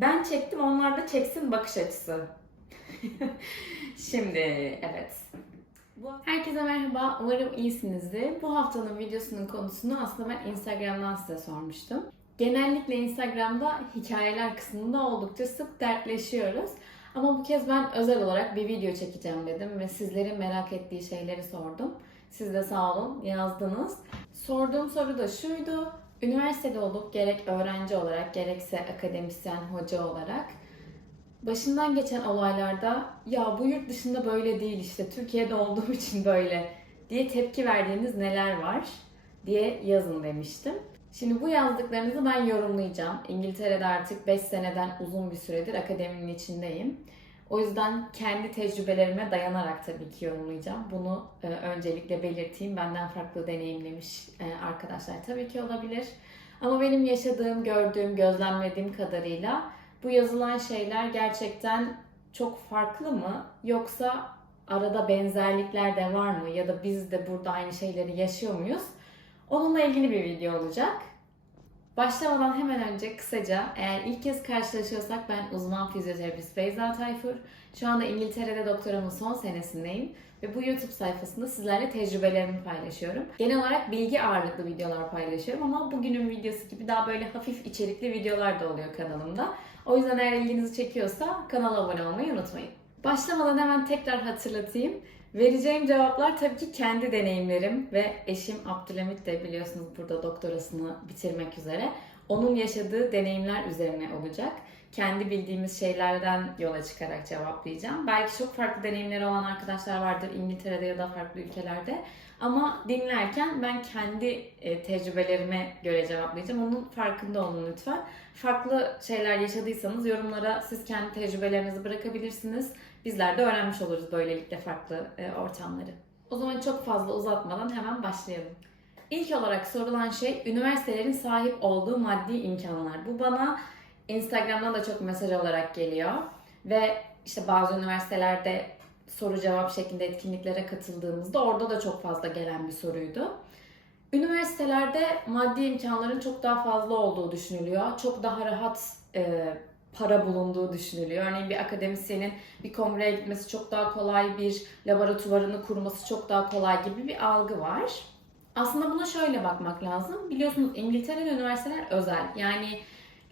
Ben çektim onlar da çeksin bakış açısı. Şimdi evet. Herkese merhaba. Umarım iyisinizdir. Bu haftanın videosunun konusunu aslında ben Instagram'dan size sormuştum. Genellikle Instagram'da hikayeler kısmında oldukça sık dertleşiyoruz. Ama bu kez ben özel olarak bir video çekeceğim dedim ve sizlerin merak ettiği şeyleri sordum. Siz de sağ olun yazdınız. Sorduğum soru da şuydu. Üniversitede olup gerek öğrenci olarak gerekse akademisyen, hoca olarak başından geçen olaylarda ya bu yurt dışında böyle değil işte Türkiye'de olduğum için böyle diye tepki verdiğiniz neler var diye yazın demiştim. Şimdi bu yazdıklarınızı ben yorumlayacağım. İngiltere'de artık 5 seneden uzun bir süredir akademinin içindeyim. O yüzden kendi tecrübelerime dayanarak tabii ki yorumlayacağım. Bunu e, öncelikle belirteyim. Benden farklı deneyimlemiş e, arkadaşlar tabii ki olabilir. Ama benim yaşadığım, gördüğüm, gözlemlediğim kadarıyla bu yazılan şeyler gerçekten çok farklı mı? Yoksa arada benzerlikler de var mı? Ya da biz de burada aynı şeyleri yaşıyor muyuz? Onunla ilgili bir video olacak. Başlamadan hemen önce kısaca eğer ilk kez karşılaşıyorsak ben uzman fizyoterapist Beyza Tayfur. Şu anda İngiltere'de doktoramın son senesindeyim ve bu YouTube sayfasında sizlerle tecrübelerimi paylaşıyorum. Genel olarak bilgi ağırlıklı videolar paylaşıyorum ama bugünün videosu gibi daha böyle hafif içerikli videolar da oluyor kanalımda. O yüzden eğer ilginizi çekiyorsa kanala abone olmayı unutmayın. Başlamadan hemen tekrar hatırlatayım. Vereceğim cevaplar tabii ki kendi deneyimlerim ve eşim Abdülhamit de biliyorsunuz burada doktorasını bitirmek üzere. Onun yaşadığı deneyimler üzerine olacak. Kendi bildiğimiz şeylerden yola çıkarak cevaplayacağım. Belki çok farklı deneyimleri olan arkadaşlar vardır İngiltere'de ya da farklı ülkelerde. Ama dinlerken ben kendi e, tecrübelerime göre cevaplayacağım. Onun farkında olun lütfen. Farklı şeyler yaşadıysanız yorumlara siz kendi tecrübelerinizi bırakabilirsiniz. Bizler de öğrenmiş oluruz böylelikle farklı e, ortamları. O zaman çok fazla uzatmadan hemen başlayalım. İlk olarak sorulan şey üniversitelerin sahip olduğu maddi imkanlar. Bu bana Instagram'dan da çok mesaj olarak geliyor. Ve işte bazı üniversitelerde soru cevap şeklinde etkinliklere katıldığımızda orada da çok fazla gelen bir soruydu. Üniversitelerde maddi imkanların çok daha fazla olduğu düşünülüyor. Çok daha rahat e, para bulunduğu düşünülüyor. Örneğin bir akademisyenin bir kongreye gitmesi çok daha kolay, bir laboratuvarını kurması çok daha kolay gibi bir algı var. Aslında buna şöyle bakmak lazım. Biliyorsunuz İngiltere'de üniversiteler özel. Yani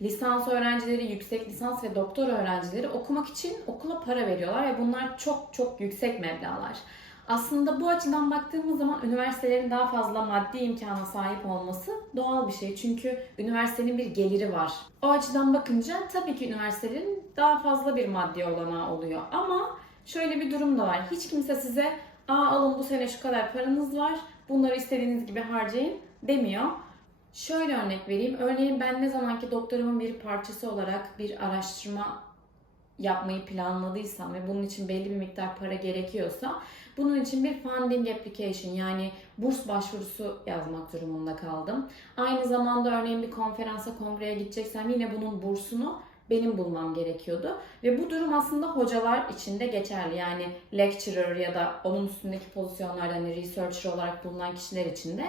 lisans öğrencileri, yüksek lisans ve doktor öğrencileri okumak için okula para veriyorlar ve bunlar çok çok yüksek meblağlar. Aslında bu açıdan baktığımız zaman üniversitelerin daha fazla maddi imkana sahip olması doğal bir şey. Çünkü üniversitenin bir geliri var. O açıdan bakınca tabii ki üniversitelerin daha fazla bir maddi olanağı oluyor. Ama şöyle bir durum da var. Hiç kimse size Aa alın bu sene şu kadar paranız var. Bunları istediğiniz gibi harcayın demiyor. Şöyle örnek vereyim. Örneğin ben ne zamanki doktorumun bir parçası olarak bir araştırma yapmayı planladıysam ve bunun için belli bir miktar para gerekiyorsa bunun için bir funding application yani burs başvurusu yazmak durumunda kaldım. Aynı zamanda örneğin bir konferansa, kongreye gideceksem yine bunun bursunu benim bulmam gerekiyordu. Ve bu durum aslında hocalar için de geçerli. Yani lecturer ya da onun üstündeki pozisyonlarda hani researcher olarak bulunan kişiler için de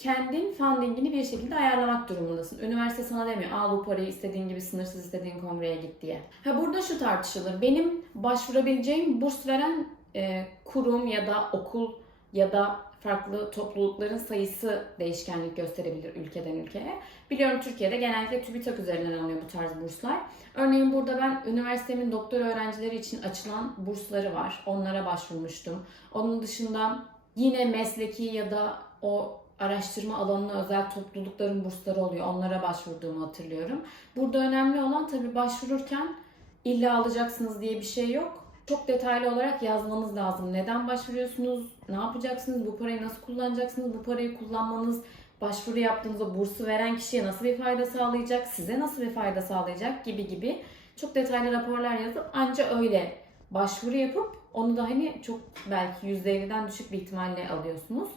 kendin fundingini bir şekilde ayarlamak durumundasın. Üniversite sana demiyor al bu parayı istediğin gibi sınırsız istediğin kongreye git diye. Ha burada şu tartışılır. Benim başvurabileceğim burs veren e, kurum ya da okul ya da farklı toplulukların sayısı değişkenlik gösterebilir ülkeden ülkeye. Biliyorum Türkiye'de genellikle TÜBİTAK üzerinden alınıyor bu tarz burslar. Örneğin burada ben üniversitemin doktor öğrencileri için açılan bursları var. Onlara başvurmuştum. Onun dışında yine mesleki ya da o araştırma alanına özel toplulukların bursları oluyor. Onlara başvurduğumu hatırlıyorum. Burada önemli olan tabii başvururken illa alacaksınız diye bir şey yok. Çok detaylı olarak yazmanız lazım. Neden başvuruyorsunuz? Ne yapacaksınız? Bu parayı nasıl kullanacaksınız? Bu parayı kullanmanız başvuru yaptığınızda bursu veren kişiye nasıl bir fayda sağlayacak? Size nasıl bir fayda sağlayacak? Gibi gibi çok detaylı raporlar yazıp anca öyle başvuru yapıp onu da hani çok belki %50'den düşük bir ihtimalle alıyorsunuz.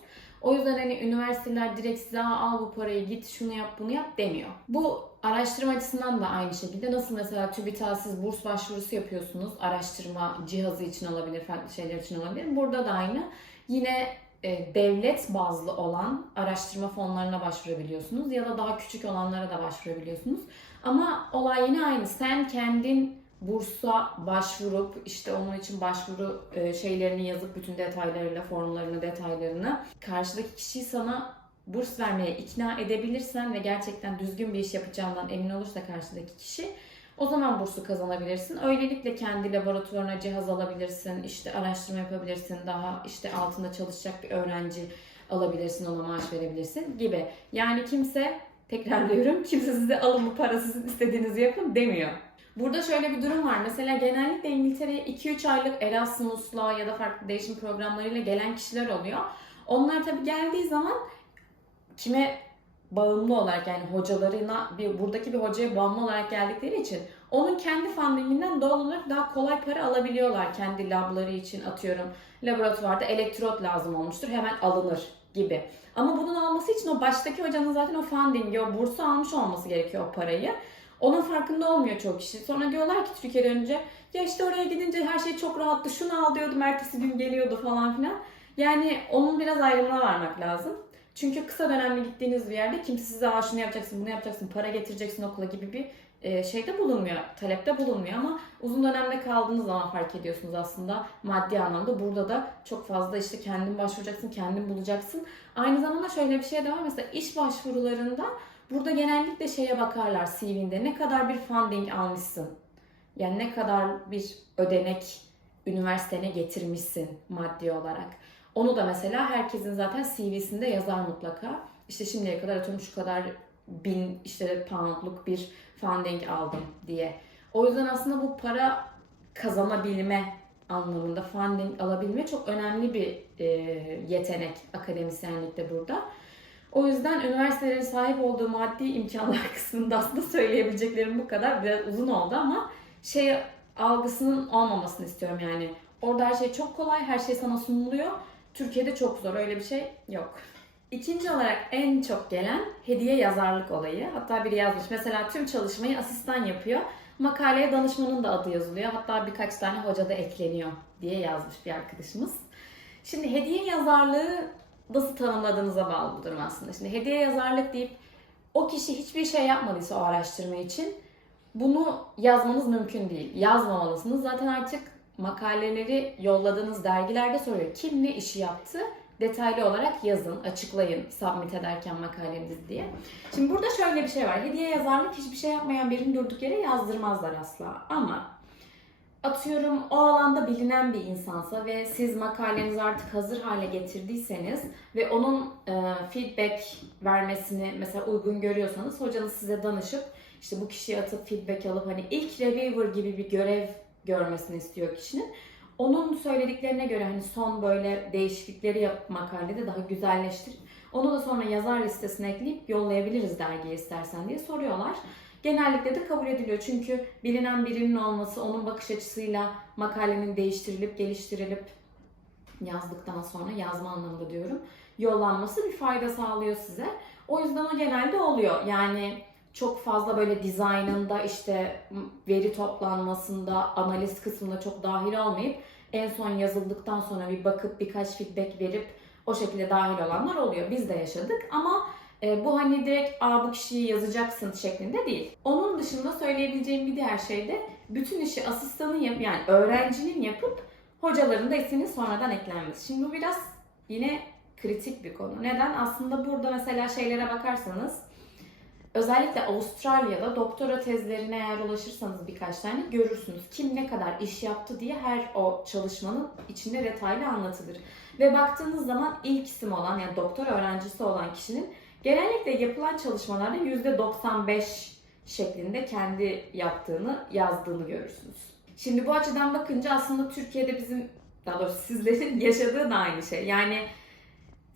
O yüzden hani üniversiteler direkt size al bu parayı git şunu yap bunu yap demiyor. Bu araştırma açısından da aynı şekilde nasıl mesela TÜBİTAK'a siz burs başvurusu yapıyorsunuz. Araştırma cihazı için olabilir, farklı şeyler için olabilir. Burada da aynı. Yine e, devlet bazlı olan araştırma fonlarına başvurabiliyorsunuz ya da daha küçük olanlara da başvurabiliyorsunuz. Ama olay yine aynı. Sen kendin bursa başvurup işte onun için başvuru e, şeylerini yazıp bütün detaylarıyla, formlarını, detaylarını karşıdaki kişiyi sana burs vermeye ikna edebilirsen ve gerçekten düzgün bir iş yapacağından emin olursa karşıdaki kişi o zaman bursu kazanabilirsin. Öylelikle kendi laboratuvarına cihaz alabilirsin, işte araştırma yapabilirsin, daha işte altında çalışacak bir öğrenci alabilirsin, ona maaş verebilirsin gibi. Yani kimse, tekrarlıyorum, kimse size alın bu para sizin istediğinizi yapın demiyor. Burada şöyle bir durum var. Mesela genellikle İngiltere'ye 2-3 aylık Erasmus'la ya da farklı değişim programlarıyla gelen kişiler oluyor. Onlar tabii geldiği zaman kime bağımlı olarak yani hocalarına bir buradaki bir hocaya bağımlı olarak geldikleri için onun kendi fundinginden doğal olarak daha kolay para alabiliyorlar kendi labları için atıyorum. Laboratuvarda elektrot lazım olmuştur hemen alınır gibi. Ama bunun alması için o baştaki hocanın zaten o fundingi, o bursu almış olması gerekiyor o parayı. Onun farkında olmuyor çok kişi. Sonra diyorlar ki Türkiye'de önce ya işte oraya gidince her şey çok rahattı. Şunu al diyordum ertesi gün geliyordu falan filan. Yani onun biraz ayrımına varmak lazım. Çünkü kısa dönemli gittiğiniz bir yerde kimse size Aa, şunu yapacaksın, bunu yapacaksın, para getireceksin okula gibi bir e, şeyde bulunmuyor, talepte bulunmuyor ama uzun dönemde kaldığınız zaman fark ediyorsunuz aslında maddi anlamda. Burada da çok fazla işte kendin başvuracaksın, kendin bulacaksın. Aynı zamanda şöyle bir şey de var mesela iş başvurularında burada genellikle şeye bakarlar CV'nde ne kadar bir funding almışsın. Yani ne kadar bir ödenek üniversitene getirmişsin maddi olarak. Onu da mesela herkesin zaten CV'sinde yazar mutlaka. İşte şimdiye kadar atıyorum şu kadar bin işte poundluk bir funding aldım diye. O yüzden aslında bu para kazanabilme anlamında funding alabilme çok önemli bir e, yetenek akademisyenlikte burada. O yüzden üniversitelerin sahip olduğu maddi imkanlar kısmında aslında söyleyebileceklerim bu kadar. Biraz uzun oldu ama şey algısının olmamasını istiyorum yani. Orada her şey çok kolay, her şey sana sunuluyor. Türkiye'de çok zor, öyle bir şey yok. İkinci olarak en çok gelen hediye yazarlık olayı. Hatta biri yazmış. Mesela tüm çalışmayı asistan yapıyor. Makaleye danışmanın da adı yazılıyor. Hatta birkaç tane hoca da ekleniyor diye yazmış bir arkadaşımız. Şimdi hediye yazarlığı nasıl tanımladığınıza bağlı bu durum aslında. Şimdi hediye yazarlık deyip o kişi hiçbir şey yapmadıysa o araştırma için bunu yazmanız mümkün değil. Yazmamalısınız. Zaten artık makaleleri yolladığınız dergilerde soruyor. Kim ne işi yaptı? Detaylı olarak yazın, açıklayın submit ederken makalenizi diye. Şimdi burada şöyle bir şey var. Hediye yazarlık hiçbir şey yapmayan birini durduk yere yazdırmazlar asla. Ama atıyorum o alanda bilinen bir insansa ve siz makalenizi artık hazır hale getirdiyseniz ve onun e, feedback vermesini mesela uygun görüyorsanız hocanız size danışıp işte bu kişiye atıp feedback alıp hani ilk reviewer gibi bir görev görmesini istiyor kişinin. Onun söylediklerine göre hani son böyle değişiklikleri yapıp makalede daha güzelleştirip onu da sonra yazar listesine ekleyip yollayabiliriz dergiye istersen diye soruyorlar. Genellikle de kabul ediliyor çünkü bilinen birinin olması onun bakış açısıyla makalenin değiştirilip geliştirilip yazdıktan sonra yazma anlamında diyorum yollanması bir fayda sağlıyor size. O yüzden o genelde oluyor. Yani çok fazla böyle dizaynında işte veri toplanmasında, analiz kısmında çok dahil olmayıp en son yazıldıktan sonra bir bakıp birkaç feedback verip o şekilde dahil olanlar oluyor. Biz de yaşadık ama e, bu hani direkt Aa, bu kişiyi yazacaksın şeklinde değil. Onun dışında söyleyebileceğim bir diğer şey de bütün işi asistanın yap yani öğrencinin yapıp hocaların da isminin sonradan eklenmesi. Şimdi bu biraz yine kritik bir konu. Neden? Aslında burada mesela şeylere bakarsanız Özellikle Avustralya'da doktora tezlerine eğer ulaşırsanız birkaç tane görürsünüz. Kim ne kadar iş yaptı diye her o çalışmanın içinde detaylı anlatılır. Ve baktığınız zaman ilk isim olan yani doktor öğrencisi olan kişinin genellikle yapılan çalışmalarda %95 şeklinde kendi yaptığını, yazdığını görürsünüz. Şimdi bu açıdan bakınca aslında Türkiye'de bizim, daha doğrusu sizlerin yaşadığı da aynı şey. Yani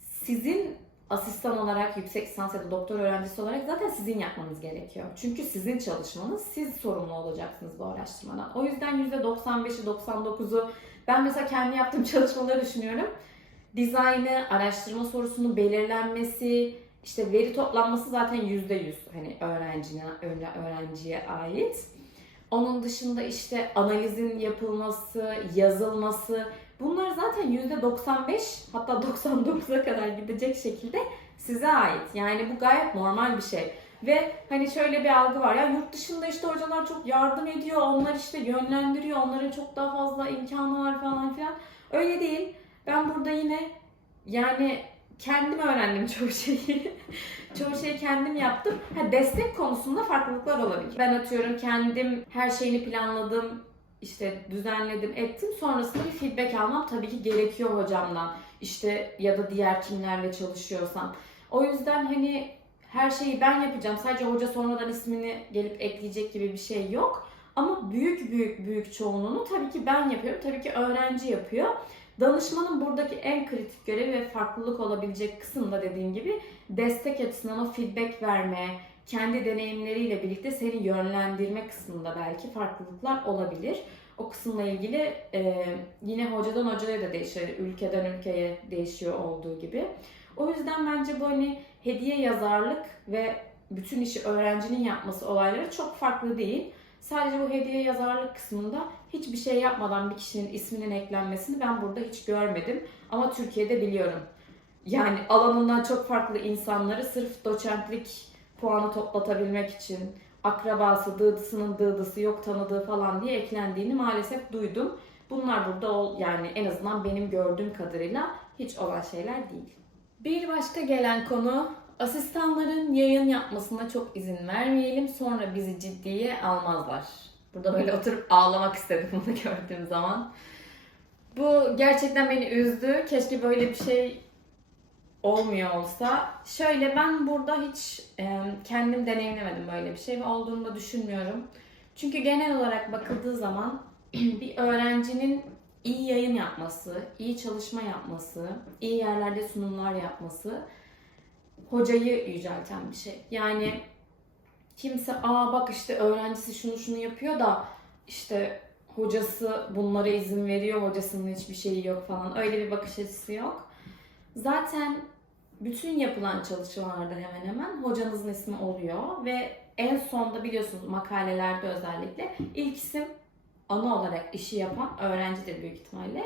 sizin asistan olarak, yüksek lisans ya da doktor öğrencisi olarak zaten sizin yapmanız gerekiyor. Çünkü sizin çalışmanız, siz sorumlu olacaksınız bu araştırmadan. O yüzden %95'i, 99'u ben mesela kendi yaptığım çalışmaları düşünüyorum. Dizaynı, araştırma sorusunun belirlenmesi, işte veri toplanması zaten %100 hani öğrencine, öğrenciye ait. Onun dışında işte analizin yapılması, yazılması, Bunlar zaten %95 hatta 99'a kadar gidecek şekilde size ait. Yani bu gayet normal bir şey. Ve hani şöyle bir algı var ya yurt dışında işte hocalar çok yardım ediyor, onlar işte yönlendiriyor, onların çok daha fazla imkanı var falan filan. Öyle değil. Ben burada yine yani kendim öğrendim çoğu şeyi. çoğu şeyi kendim yaptım. Ha, destek konusunda farklılıklar olabilir. Ben atıyorum kendim her şeyini planladım, işte düzenledim, ettim. Sonrasında bir feedback almam tabii ki gerekiyor hocamdan. İşte ya da diğer kimlerle çalışıyorsam. O yüzden hani her şeyi ben yapacağım. Sadece hoca sonradan ismini gelip ekleyecek gibi bir şey yok. Ama büyük büyük büyük çoğunluğunu tabii ki ben yapıyorum. Tabii ki öğrenci yapıyor. Danışmanın buradaki en kritik görevi ve farklılık olabilecek kısım da dediğim gibi destek açısından o feedback verme, kendi deneyimleriyle birlikte seni yönlendirme kısmında belki farklılıklar olabilir. O kısımla ilgili e, yine hocadan hocaya da değişiyor, ülkeden ülkeye değişiyor olduğu gibi. O yüzden bence bu hani hediye yazarlık ve bütün işi öğrencinin yapması olayları çok farklı değil. Sadece bu hediye yazarlık kısmında hiçbir şey yapmadan bir kişinin isminin eklenmesini ben burada hiç görmedim. Ama Türkiye'de biliyorum. Yani alanından çok farklı insanları sırf doçentlik puanı toplatabilmek için akrabası, dıdısının dıdısı yok tanıdığı falan diye eklendiğini maalesef duydum. Bunlar burada ol, yani en azından benim gördüğüm kadarıyla hiç olan şeyler değil. Bir başka gelen konu asistanların yayın yapmasına çok izin vermeyelim sonra bizi ciddiye almazlar. Burada böyle oturup ağlamak istedim bunu gördüğüm zaman. Bu gerçekten beni üzdü. Keşke böyle bir şey olmuyor olsa. Şöyle ben burada hiç e, kendim deneyimlemedim böyle bir şey ve olduğunu da düşünmüyorum. Çünkü genel olarak bakıldığı zaman bir öğrencinin iyi yayın yapması, iyi çalışma yapması, iyi yerlerde sunumlar yapması hocayı yücelten bir şey. Yani kimse aa bak işte öğrencisi şunu şunu yapıyor da işte hocası bunlara izin veriyor, hocasının hiçbir şeyi yok falan. Öyle bir bakış açısı yok. Zaten bütün yapılan çalışmalarda hemen hemen hocanızın ismi oluyor ve en sonda biliyorsunuz makalelerde özellikle ilk isim ana olarak işi yapan öğrencidir büyük ihtimalle.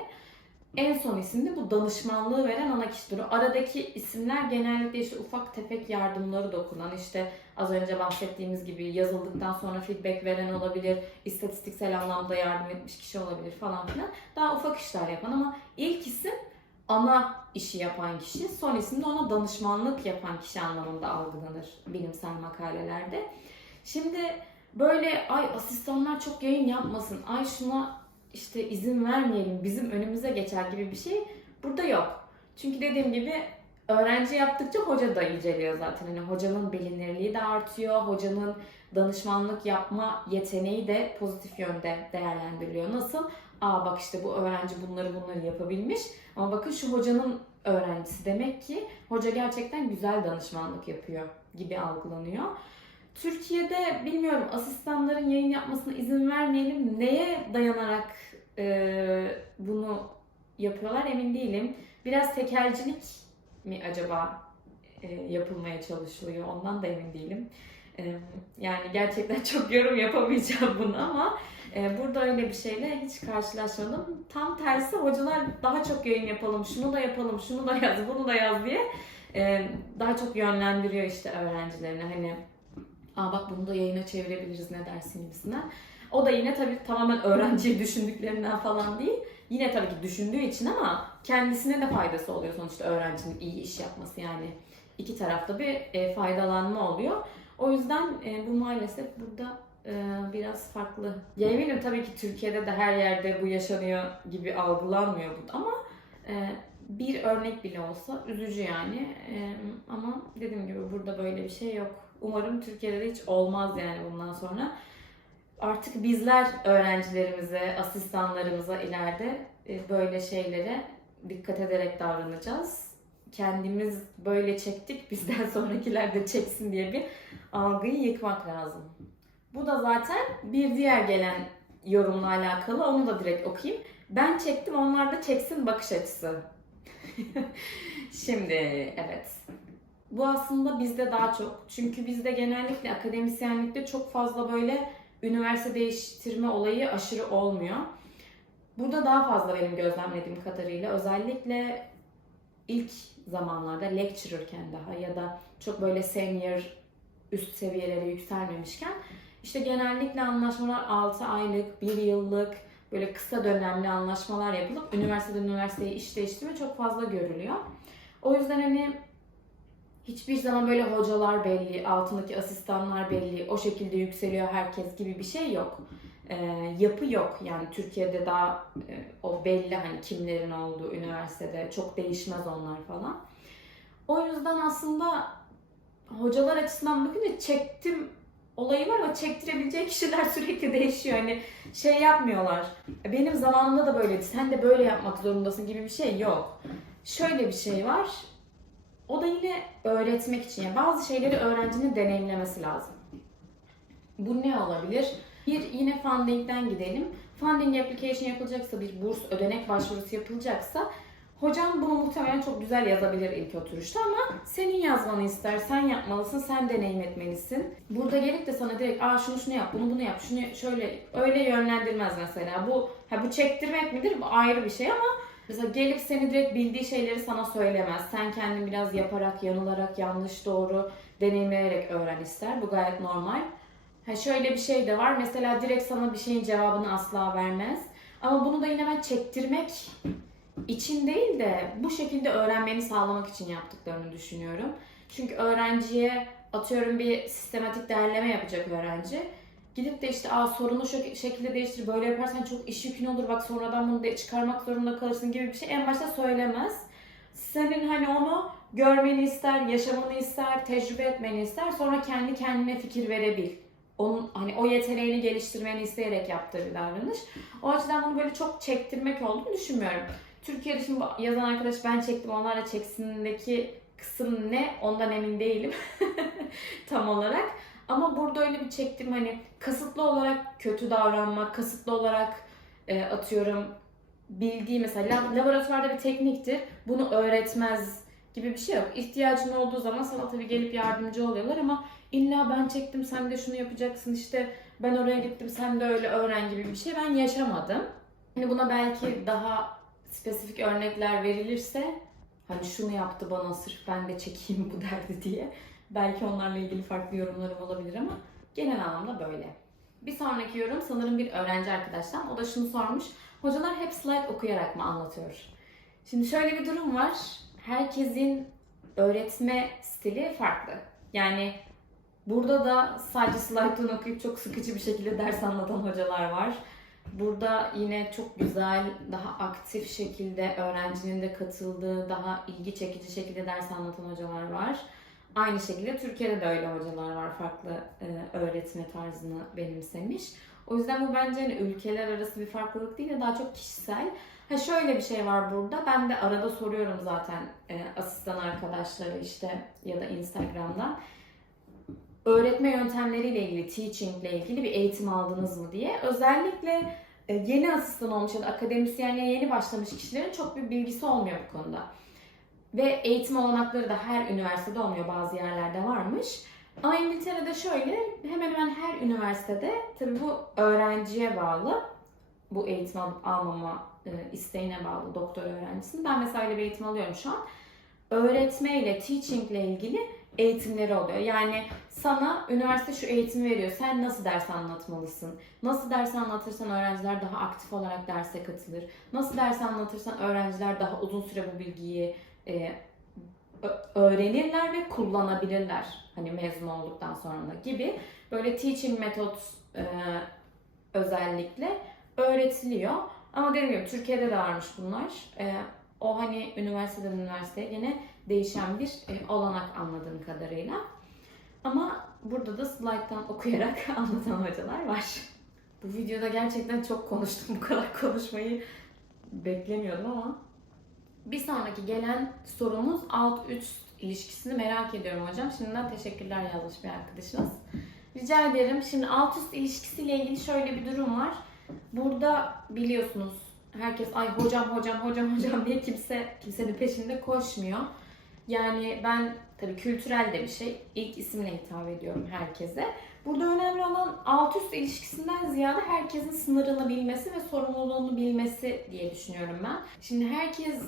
En son isim de bu danışmanlığı veren ana kişidir. O Aradaki isimler genellikle işte ufak tefek yardımları dokunan işte az önce bahsettiğimiz gibi yazıldıktan sonra feedback veren olabilir, istatistiksel anlamda yardım etmiş kişi olabilir falan filan. Daha ufak işler yapan ama ilk isim ana işi yapan kişi, son isim de ona danışmanlık yapan kişi anlamında algılanır bilimsel makalelerde. Şimdi böyle ay asistanlar çok yayın yapmasın, ay şuna işte izin vermeyelim, bizim önümüze geçer gibi bir şey burada yok. Çünkü dediğim gibi öğrenci yaptıkça hoca da inceliyor zaten. Hani hocanın bilinirliği de artıyor, hocanın danışmanlık yapma yeteneği de pozitif yönde değerlendiriliyor. Nasıl? Aa bak işte bu öğrenci bunları bunları yapabilmiş. Ama bakın şu hocanın öğrencisi demek ki hoca gerçekten güzel danışmanlık yapıyor gibi algılanıyor. Türkiye'de bilmiyorum asistanların yayın yapmasına izin vermeyelim. Neye dayanarak e, bunu yapıyorlar emin değilim. Biraz tekelcilik mi acaba e, yapılmaya çalışılıyor ondan da emin değilim. E, yani gerçekten çok yorum yapamayacağım bunu ama e, burada öyle bir şeyle hiç karşılaşmadım. Tam tersi hocalar daha çok yayın yapalım, şunu da yapalım, şunu da yaz, bunu da yaz diye e, daha çok yönlendiriyor işte öğrencilerini. Hani Aa bak bunu da yayına çevirebiliriz ne dersin gibisinden. O da yine tabii tamamen öğrenciyi düşündüklerinden falan değil. Yine tabii ki düşündüğü için ama kendisine de faydası oluyor sonuçta öğrencinin iyi iş yapması yani. iki tarafta bir e, faydalanma oluyor. O yüzden e, bu maalesef burada e, biraz farklı. Ya eminim tabii ki Türkiye'de de her yerde bu yaşanıyor gibi algılanmıyor bu ama bir örnek bile olsa üzücü yani. Ama dediğim gibi burada böyle bir şey yok. Umarım Türkiye'de de hiç olmaz yani bundan sonra. Artık bizler öğrencilerimize, asistanlarımıza ileride e, böyle şeylere dikkat ederek davranacağız. Kendimiz böyle çektik, bizden sonrakiler de çeksin diye bir algıyı yıkmak lazım. Bu da zaten bir diğer gelen yorumla alakalı. Onu da direkt okuyayım. Ben çektim, onlar da çeksin bakış açısı. Şimdi evet. Bu aslında bizde daha çok. Çünkü bizde genellikle akademisyenlikte çok fazla böyle üniversite değiştirme olayı aşırı olmuyor. Burada daha fazla benim gözlemlediğim kadarıyla özellikle ilk zamanlarda lecturerken daha ya da çok böyle senior üst seviyelere yükselmemişken işte genellikle anlaşmalar 6 aylık, 1 yıllık böyle kısa dönemli anlaşmalar yapılıp üniversiteden üniversiteye iş değiştirme çok fazla görülüyor. O yüzden hani hiçbir zaman böyle hocalar belli, altındaki asistanlar belli, o şekilde yükseliyor herkes gibi bir şey yok. Ee, yapı yok yani Türkiye'de daha e, o belli hani kimlerin olduğu üniversitede çok değişmez onlar falan. O yüzden aslında hocalar açısından bakınca çektim olayı var ama çektirebileceği kişiler sürekli değişiyor. Hani şey yapmıyorlar. Benim zamanımda da böyleydi. Sen de böyle yapmak zorundasın gibi bir şey yok. Şöyle bir şey var. O da yine öğretmek için. Yani bazı şeyleri öğrencinin deneyimlemesi lazım. Bu ne olabilir? Bir yine funding'den gidelim. Funding application yapılacaksa, bir burs ödenek başvurusu yapılacaksa hocam bunu muhtemelen çok güzel yazabilir ilk oturuşta ama senin yazmanı ister, sen yapmalısın, sen deneyim etmelisin. Burada gelip de sana direkt aa şunu şunu yap, bunu bunu yap, şunu şöyle öyle yönlendirmez mesela. Bu ha bu çektirmek midir? Bu ayrı bir şey ama Mesela gelip seni direkt bildiği şeyleri sana söylemez. Sen kendin biraz yaparak, yanılarak, yanlış doğru deneyimleyerek öğren ister. Bu gayet normal. Ha şöyle bir şey de var. Mesela direkt sana bir şeyin cevabını asla vermez. Ama bunu da yine ben çektirmek için değil de bu şekilde öğrenmeni sağlamak için yaptıklarını düşünüyorum. Çünkü öğrenciye atıyorum bir sistematik değerleme yapacak öğrenci. Gidip de işte Aa, sorunu şu şekilde değiştir, böyle yaparsan çok iş yükün olur, bak sonradan bunu de çıkarmak zorunda kalırsın gibi bir şey en başta söylemez. Senin hani onu görmeni ister, yaşamanı ister, tecrübe etmeni ister, sonra kendi kendine fikir verebil. Onun hani o yeteneğini geliştirmeni isteyerek yaptığı bir davranış. O açıdan bunu böyle çok çektirmek olduğunu düşünmüyorum. Türkiye'de şimdi yazan arkadaş ben çektim onlar da çeksin'deki kısım ne ondan emin değilim tam olarak. Ama burada öyle bir çektim hani kasıtlı olarak kötü davranmak, kasıtlı olarak e, atıyorum bildiği mesela lab- laboratuvarda bir tekniktir. Bunu öğretmez gibi bir şey yok. İhtiyacın olduğu zaman sana tabii gelip yardımcı oluyorlar ama illa ben çektim sen de şunu yapacaksın işte ben oraya gittim sen de öyle öğren gibi bir şey ben yaşamadım. Hani buna belki daha spesifik örnekler verilirse hani şunu yaptı bana sırf ben de çekeyim bu derdi diye Belki onlarla ilgili farklı yorumlarım olabilir ama genel anlamda böyle. Bir sonraki yorum sanırım bir öğrenci arkadaştan. O da şunu sormuş. Hocalar hep slide okuyarak mı anlatıyor? Şimdi şöyle bir durum var. Herkesin öğretme stili farklı. Yani burada da sadece slide'dan okuyup çok sıkıcı bir şekilde ders anlatan hocalar var. Burada yine çok güzel, daha aktif şekilde öğrencinin de katıldığı, daha ilgi çekici şekilde ders anlatan hocalar var. Aynı şekilde Türkiye'de de öyle hocalar var farklı e, öğretme tarzını benimsemiş. O yüzden bu bence hani ülkeler arası bir farklılık değil de daha çok kişisel. Ha şöyle bir şey var burada. Ben de arada soruyorum zaten e, asistan arkadaşları işte ya da Instagram'dan. Öğretme yöntemleriyle ilgili, teaching ile ilgili bir eğitim aldınız mı diye. Özellikle e, yeni asistan olmuş ya da akademisyenliğe yeni başlamış kişilerin çok bir bilgisi olmuyor bu konuda. Ve eğitim olanakları da her üniversitede olmuyor, bazı yerlerde varmış. Ama İngiltere'de şöyle, hemen hemen her üniversitede, tabii bu öğrenciye bağlı, bu eğitim almama e, isteğine bağlı doktor öğrencisinin. Ben mesela öyle bir eğitim alıyorum şu an. Öğretme ile, teaching ile ilgili eğitimleri oluyor. Yani sana üniversite şu eğitimi veriyor. Sen nasıl ders anlatmalısın? Nasıl ders anlatırsan öğrenciler daha aktif olarak derse katılır? Nasıl ders anlatırsan öğrenciler daha uzun süre bu bilgiyi e, öğrenirler ve kullanabilirler. Hani mezun olduktan sonra da gibi böyle teaching methods e, özellikle öğretiliyor. Ama dediğim gibi Türkiye'de de varmış bunlar. E, o hani üniversiteden üniversiteye yine değişen bir e, olanak anladığım kadarıyla. Ama burada da slide'dan okuyarak anlatan hocalar var. Bu videoda gerçekten çok konuştum. Bu kadar konuşmayı beklemiyordum ama bir sonraki gelen sorumuz alt üst ilişkisini merak ediyorum hocam. Şimdiden teşekkürler yazmış bir arkadaşınız. Rica ederim. Şimdi alt üst ilişkisiyle ilgili şöyle bir durum var. Burada biliyorsunuz herkes ay hocam hocam hocam hocam diye kimse kimsenin peşinde koşmuyor. Yani ben tabii kültürel de bir şey. İlk isimle hitap ediyorum herkese. Burada önemli olan alt üst ilişkisinden ziyade herkesin sınırını bilmesi ve sorumluluğunu bilmesi diye düşünüyorum ben. Şimdi herkes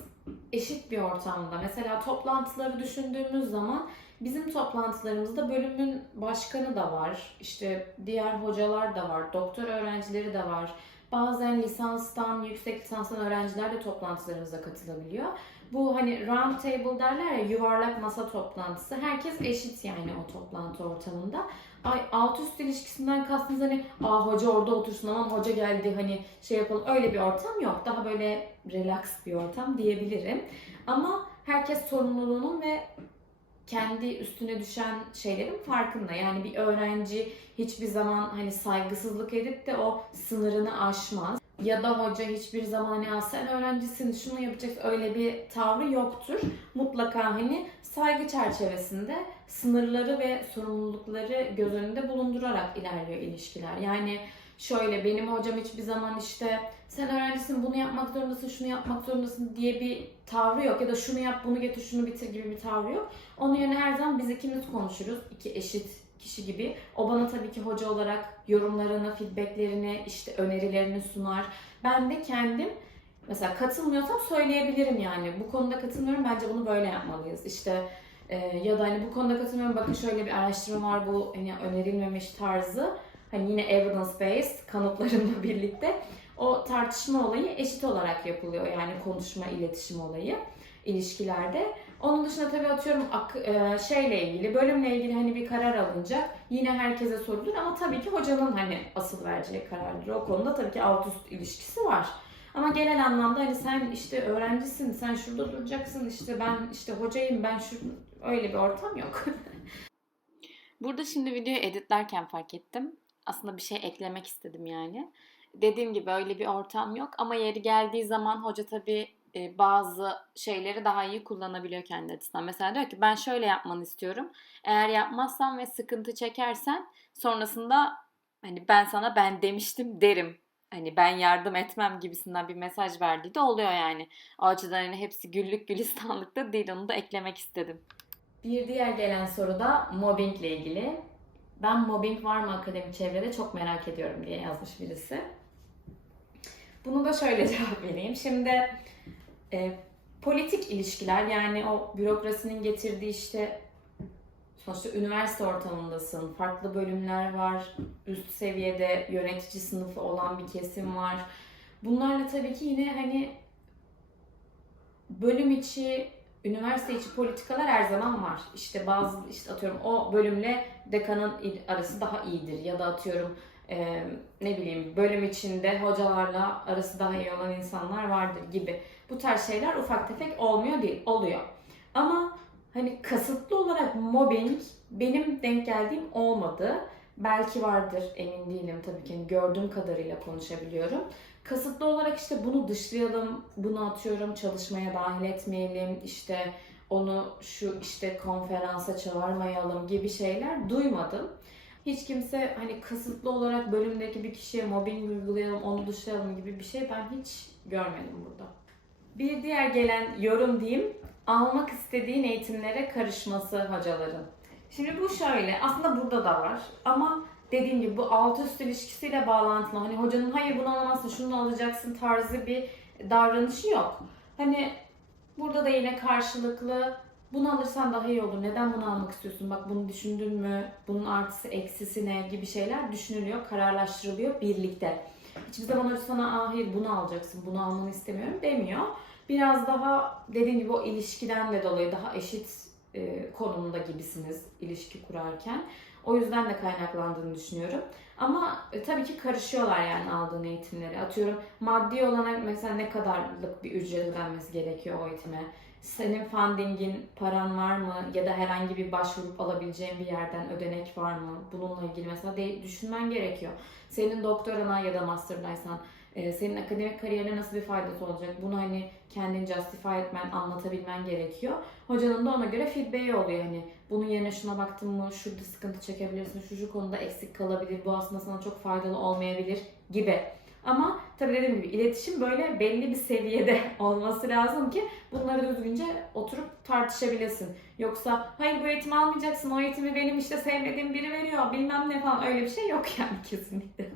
eşit bir ortamda. Mesela toplantıları düşündüğümüz zaman Bizim toplantılarımızda bölümün başkanı da var, işte diğer hocalar da var, doktor öğrencileri de var. Bazen lisanstan, yüksek lisanstan öğrenciler de toplantılarımıza katılabiliyor. Bu hani round table derler ya yuvarlak masa toplantısı. Herkes eşit yani o toplantı ortamında. Ay alt üst ilişkisinden kastınız hani aa hoca orada otursun aman hoca geldi hani şey yapalım öyle bir ortam yok. Daha böyle relax bir ortam diyebilirim. Ama herkes sorumluluğunun ve kendi üstüne düşen şeylerin farkında. Yani bir öğrenci hiçbir zaman hani saygısızlık edip de o sınırını aşmaz. Ya da hoca hiçbir zaman ya sen öğrencisin şunu yapacaksın öyle bir tavrı yoktur. Mutlaka hani saygı çerçevesinde sınırları ve sorumlulukları göz önünde bulundurarak ilerliyor ilişkiler. Yani şöyle benim hocam hiçbir zaman işte sen öğrencisin bunu yapmak zorundasın şunu yapmak zorundasın diye bir tavrı yok ya da şunu yap bunu getir şunu bitir gibi bir tavrı yok. Onun yerine her zaman biz ikimiz konuşuruz. iki eşit kişi gibi. O bana tabii ki hoca olarak yorumlarını, feedbacklerini, işte önerilerini sunar. Ben de kendim mesela katılmıyorsam söyleyebilirim yani. Bu konuda katılmıyorum bence bunu böyle yapmalıyız. İşte e, ya da hani bu konuda katılmıyorum bakın şöyle bir araştırma var bu hani önerilmemiş tarzı. Hani yine evidence based kanıtlarımla birlikte o tartışma olayı eşit olarak yapılıyor. Yani konuşma, iletişim olayı ilişkilerde. Onun dışında tabii atıyorum e, şeyle ilgili, bölümle ilgili hani bir karar alınacak. Yine herkese sorulur ama tabii ki hocanın hani asıl vereceği karardır. O konuda tabii ki alt üst ilişkisi var. Ama genel anlamda hani sen işte öğrencisin, sen şurada duracaksın, işte ben işte hocayım, ben şu öyle bir ortam yok. Burada şimdi videoyu editlerken fark ettim. Aslında bir şey eklemek istedim yani. Dediğim gibi öyle bir ortam yok ama yeri geldiği zaman hoca tabii bazı şeyleri daha iyi kullanabiliyor kendi açısından. Mesela diyor ki ben şöyle yapmanı istiyorum. Eğer yapmazsan ve sıkıntı çekersen sonrasında hani ben sana ben demiştim derim. Hani ben yardım etmem gibisinden bir mesaj verdiği de oluyor yani. O açıdan hani hepsi güllük gülistanlıkta değil onu da eklemek istedim. Bir diğer gelen soru da mobbingle ilgili. Ben mobbing var mı akademi çevrede çok merak ediyorum diye yazmış birisi. Bunu da şöyle cevap vereyim. Şimdi e, politik ilişkiler yani o bürokrasinin getirdiği işte sonuçta üniversite ortamındasın, farklı bölümler var, üst seviyede yönetici sınıfı olan bir kesim var. Bunlarla tabii ki yine hani bölüm içi, üniversite içi politikalar her zaman var. İşte bazı işte atıyorum o bölümle dekanın arası daha iyidir ya da atıyorum e, ne bileyim bölüm içinde hocalarla arası daha iyi olan insanlar vardır gibi. Bu tarz şeyler ufak tefek olmuyor değil, oluyor. Ama hani kasıtlı olarak mobbing benim denk geldiğim olmadı. Belki vardır emin değilim tabii ki hani gördüğüm kadarıyla konuşabiliyorum. Kasıtlı olarak işte bunu dışlayalım, bunu atıyorum çalışmaya dahil etmeyelim, işte onu şu işte konferansa çağırmayalım gibi şeyler duymadım. Hiç kimse hani kasıtlı olarak bölümdeki bir kişiye mobbing uygulayalım, onu dışlayalım gibi bir şey ben hiç görmedim burada. Bir diğer gelen yorum diyeyim, almak istediğin eğitimlere karışması hocaların. Şimdi bu şöyle, aslında burada da var ama dediğim gibi bu alt üst ilişkisiyle bağlantılı. Hani hocanın hayır bunu alamazsın, şunu alacaksın tarzı bir davranışı yok. Hani burada da yine karşılıklı bunu alırsan daha iyi olur. Neden bunu almak istiyorsun? Bak bunu düşündün mü? Bunun artısı eksisi ne gibi şeyler düşünülüyor, kararlaştırılıyor birlikte. Hiçbir zaman hoca sana "Aa, hayır bunu alacaksın, bunu almanı istemiyorum demiyor. Biraz daha dediğim gibi o ilişkiden de dolayı daha eşit e, konumda gibisiniz ilişki kurarken. O yüzden de kaynaklandığını düşünüyorum. Ama e, tabii ki karışıyorlar yani aldığın eğitimleri. Atıyorum maddi olarak mesela ne kadarlık bir ücret ödenmesi gerekiyor o eğitime? Senin fundingin, paran var mı? Ya da herhangi bir başvurup alabileceğin bir yerden ödenek var mı? Bununla ilgili mesela de, düşünmen gerekiyor. Senin doktorana ya da master'daysan e, senin akademik kariyerine nasıl bir faydası olacak? Bunu hani kendin justify etmen, anlatabilmen gerekiyor. Hocanın da ona göre feedback'i oluyor hani bunun yerine şuna baktın mı, şurada sıkıntı çekebilirsin, şu şu konuda eksik kalabilir, bu aslında sana çok faydalı olmayabilir gibi. Ama tabii dediğim gibi iletişim böyle belli bir seviyede olması lazım ki bunları düzgünce oturup tartışabilesin. Yoksa hayır bu eğitimi almayacaksın, o eğitimi benim işte sevmediğim biri veriyor bilmem ne falan öyle bir şey yok yani kesinlikle.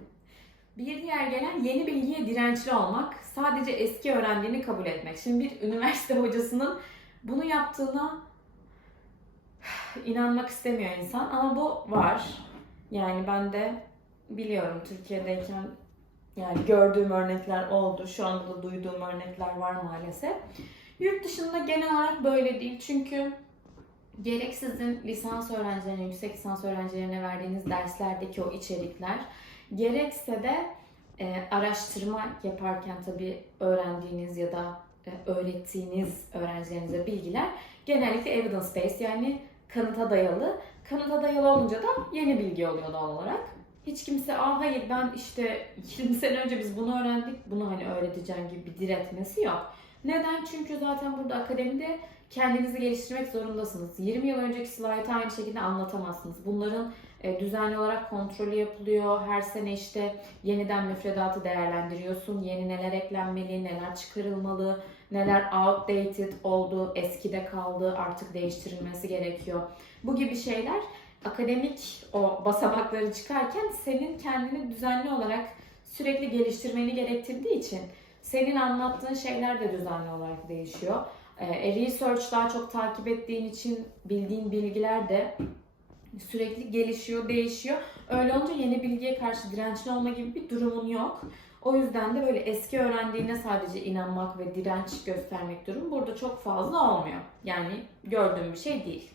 Bir diğer gelen yeni bilgiye dirençli olmak, sadece eski öğrendiğini kabul etmek. Şimdi bir üniversite hocasının bunu yaptığına inanmak istemiyor insan ama bu var. Yani ben de biliyorum Türkiye'deyken yani gördüğüm örnekler oldu. Şu anda da duyduğum örnekler var maalesef. Yurt dışında genel olarak böyle değil. Çünkü gerek sizin lisans öğrencilerine, yüksek lisans öğrencilerine verdiğiniz derslerdeki o içerikler, gerekse de e, araştırma yaparken tabii öğrendiğiniz ya da e, öğrettiğiniz öğrencilerinize bilgiler genellikle evidence based yani kanıta dayalı. Kanıta dayalı olunca da yeni bilgi oluyor doğal olarak. Hiç kimse aa hayır ben işte 20 sene önce biz bunu öğrendik bunu hani öğreteceğim gibi bir diretmesi yok. Neden? Çünkü zaten burada akademide kendinizi geliştirmek zorundasınız. 20 yıl önceki slaytı aynı şekilde anlatamazsınız. Bunların e, düzenli olarak kontrolü yapılıyor. Her sene işte yeniden müfredatı değerlendiriyorsun. Yeni neler eklenmeli, neler çıkarılmalı, neler outdated oldu, eskide kaldı, artık değiştirilmesi gerekiyor. Bu gibi şeyler akademik o basamakları çıkarken senin kendini düzenli olarak sürekli geliştirmeni gerektirdiği için senin anlattığın şeyler de düzenli olarak değişiyor. E, research daha çok takip ettiğin için bildiğin bilgiler de sürekli gelişiyor, değişiyor. Öyle olunca yeni bilgiye karşı dirençli olma gibi bir durumun yok. O yüzden de böyle eski öğrendiğine sadece inanmak ve direnç göstermek durum burada çok fazla olmuyor. Yani gördüğüm bir şey değil.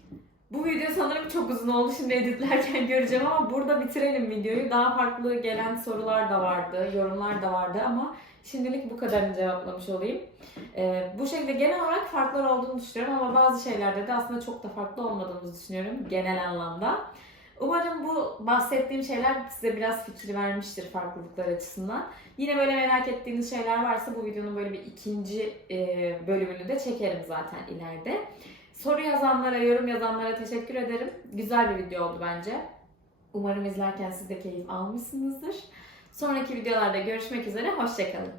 Bu video sanırım çok uzun oldu şimdi editlerken göreceğim ama burada bitirelim videoyu. Daha farklı gelen sorular da vardı, yorumlar da vardı ama şimdilik bu kadarını cevaplamış olayım. Ee, bu şekilde genel olarak farklar olduğunu düşünüyorum ama bazı şeylerde de aslında çok da farklı olmadığımızı düşünüyorum genel anlamda. Umarım bu bahsettiğim şeyler size biraz fikir vermiştir farklılıklar açısından. Yine böyle merak ettiğiniz şeyler varsa bu videonun böyle bir ikinci e, bölümünü de çekerim zaten ileride. Soru yazanlara, yorum yazanlara teşekkür ederim. Güzel bir video oldu bence. Umarım izlerken siz de keyif almışsınızdır. Sonraki videolarda görüşmek üzere, hoşçakalın.